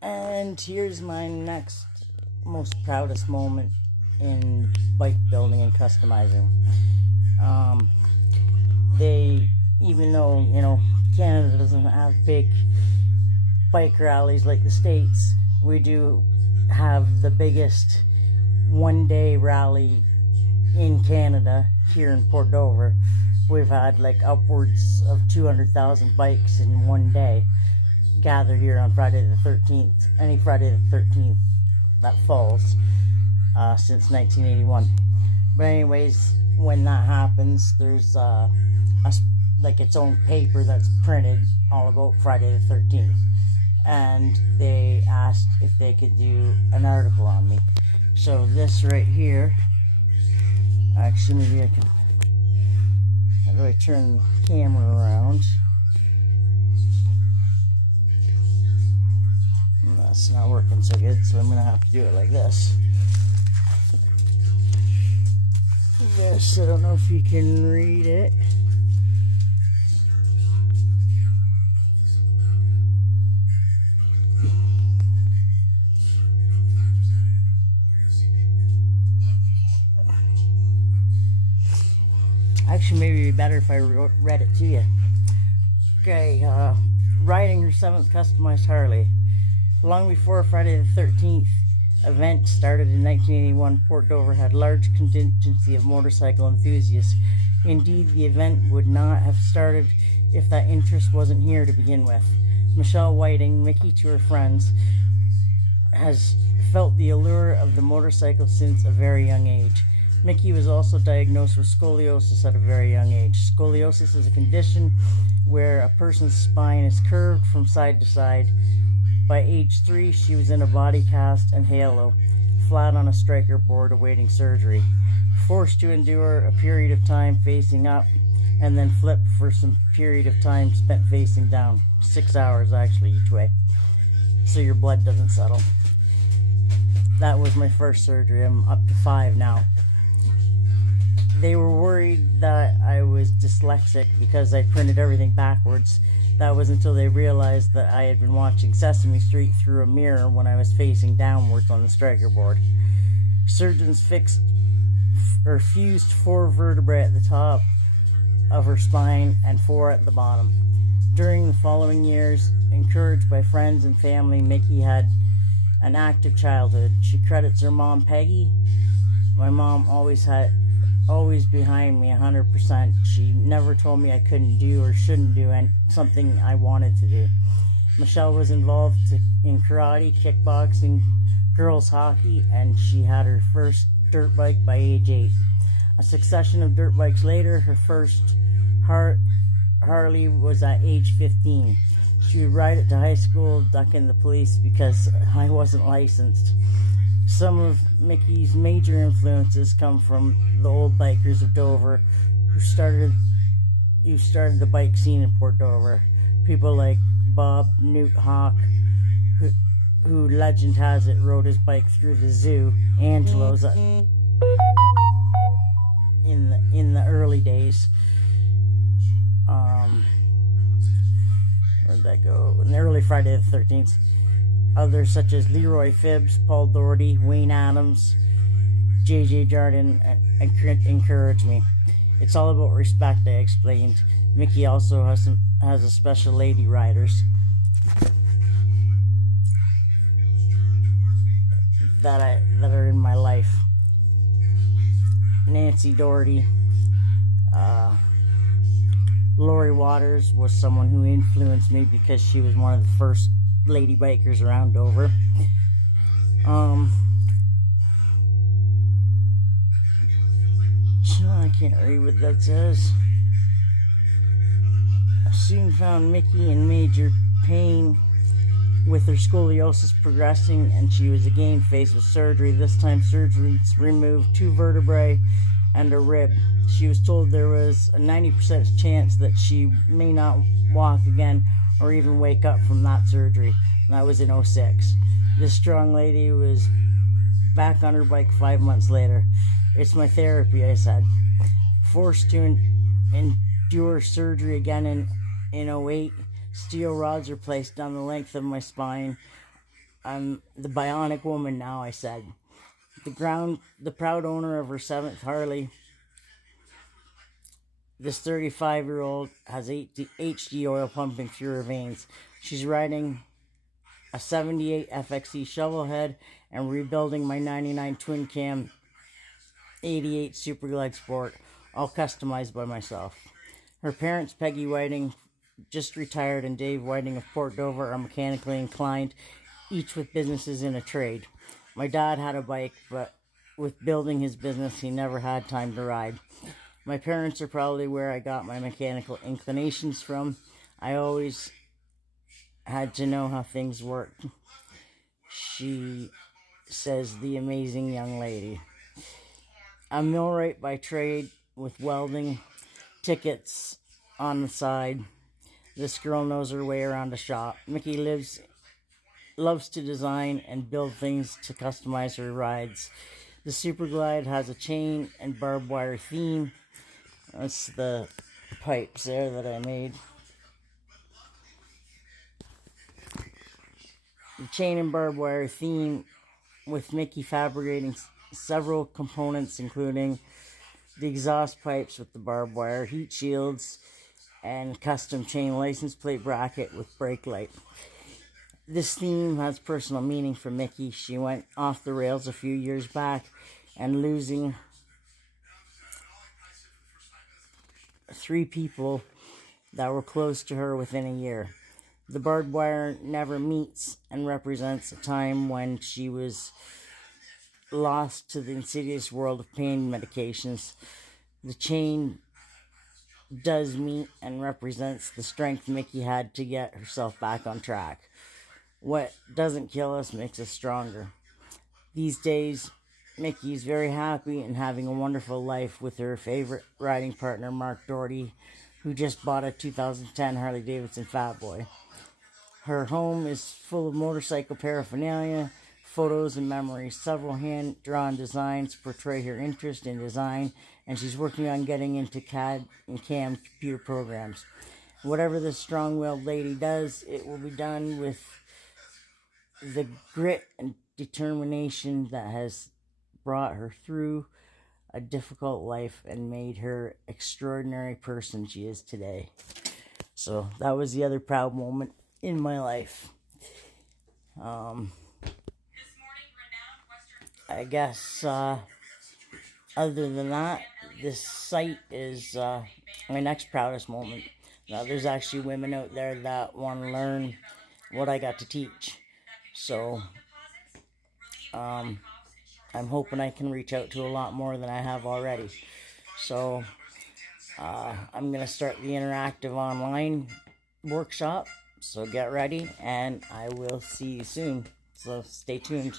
And here's my next most proudest moment in bike building and customizing. Um, they, even though, Canada doesn't have big bike rallies like the States, we do have the biggest one-day rally in Canada here in Port Dover. We've had like upwards of 200,000 bikes in one day gather here on Friday the 13th, any Friday the 13th that falls, since 1981. But anyways, when that happens, there's like its own paper that's printed all about Friday the 13th. And they asked if they could do an article on me. So this right here, actually maybe I can, how do I turn the camera around? That's not working so good, so I'm gonna have to do it like this. Yes, I don't know if you can read it. Actually, maybe it'd be better if I read it to you. Okay, riding her 7th customized Harley. Long before Friday the 13th event started in 1981, Port Dover had a large contingency of motorcycle enthusiasts. Indeed, the event would not have started if that interest wasn't here to begin with. Michelle Whiting, Mickey to her friends, has felt the allure of the motorcycle since a very young age. Mickey was also diagnosed with scoliosis at a very young age. Scoliosis is a condition where a person's spine is curved from side to side. By age 3, she was in a body cast and halo, flat on a striker board awaiting surgery. Forced to endure a period of time facing up and then flip for some period of time spent facing down. 6 hours actually each way, so your blood doesn't settle. That was my first surgery. I'm up to 5 now. They were worried that I was dyslexic because I printed everything backwards. That was until they realized that I had been watching Sesame Street through a mirror when I was facing downwards on the striker board. Surgeons fused 4 vertebrae at the top of her spine and 4 at the bottom. During the following years, encouraged by friends and family, Mickey had an active childhood. She credits her mom, Peggy. My mom always behind me 100%. She never told me I couldn't do or shouldn't do something I wanted to do. Michelle was involved in karate, kickboxing, girls hockey, and she had her first dirt bike by age 8. A succession of dirt bikes later, her first Harley was at age 15. She would ride it to high school, ducking the police because I wasn't licensed. Some of Mickey's major influences come from the old bikers of Dover who started the bike scene in Port Dover. People like Bob Newt Hawk, who legend has it rode his bike through the zoo, Angelo's, in the early days. Where'd that go? In the early Friday the 13th. Others such as Leroy Phibbs, Paul Doherty, Wayne Adams, J.J. Jardin encouraged me. It's all about respect, I explained. Mickey also has a special lady riders that are in my life. Nancy Doherty, Lori Waters was someone who influenced me because she was one of the first lady bikers around Dover. I can't read what that says. I soon found Mickey in major pain with her scoliosis progressing, and she was again faced with surgery. This time surgeries removed 2 vertebrae and a rib. She was told there was a 90% chance that she may not walk again or even wake up from that surgery. And that was in 2006. This strong lady was back on her bike 5 months later. It's my therapy, I said. Forced to endure surgery again in 2008, steel rods are placed down the length of my spine I'm the bionic woman now, I said. The proud owner of her 7th Harley. This 35-year-old has HD oil pumping through her veins. She's riding a 78 FXE shovelhead and rebuilding my 99 twin cam 88 Super Glide Sport, all customized by myself. Her parents, Peggy Whiting, just retired, and Dave Whiting of Port Dover, are mechanically inclined, each with businesses in a trade. My dad had a bike, but with building his business, he never had time to ride. My parents are probably where I got my mechanical inclinations from. I always had to know how things worked. She says, the amazing young lady. I'm millwright by trade with welding tickets on the side. This girl knows her way around a shop. Mickey loves to design and build things to customize her rides. The Super Glide has a chain and barbed wire theme. That's the pipes there that I made. The chain and barbed wire theme with Mickey fabricating several components, including the exhaust pipes with the barbed wire, heat shields, and custom chain license plate bracket with brake light. This theme has personal meaning for Mickey. She went off the rails a few years back and losing 3 people that were close to her within a year. The barbed wire never meets and represents a time when she was lost to the insidious world of pain medications. The chain does meet and represents the strength Mickey had to get herself back on track. What doesn't kill us makes us stronger. These days, Mickey is very happy and having a wonderful life with her favorite riding partner, Mark Doherty, who just bought a 2010 Harley-Davidson Fat Boy. Her home is full of motorcycle paraphernalia, photos, and memories. Several hand-drawn designs portray her interest in design, and she's working on getting into CAD and CAM computer programs. Whatever this strong-willed lady does, it will be done with the grit and determination that has brought her through a difficult life and made her extraordinary person she is today. So that was the other proud moment in my life. I guess other than that, this site is my next proudest moment. Now, there's actually women out there that want to learn what I got to teach. So I'm hoping I can reach out to a lot more than I have already. So I'm going to start the interactive online workshop. So get ready, and I will see you soon. So stay tuned.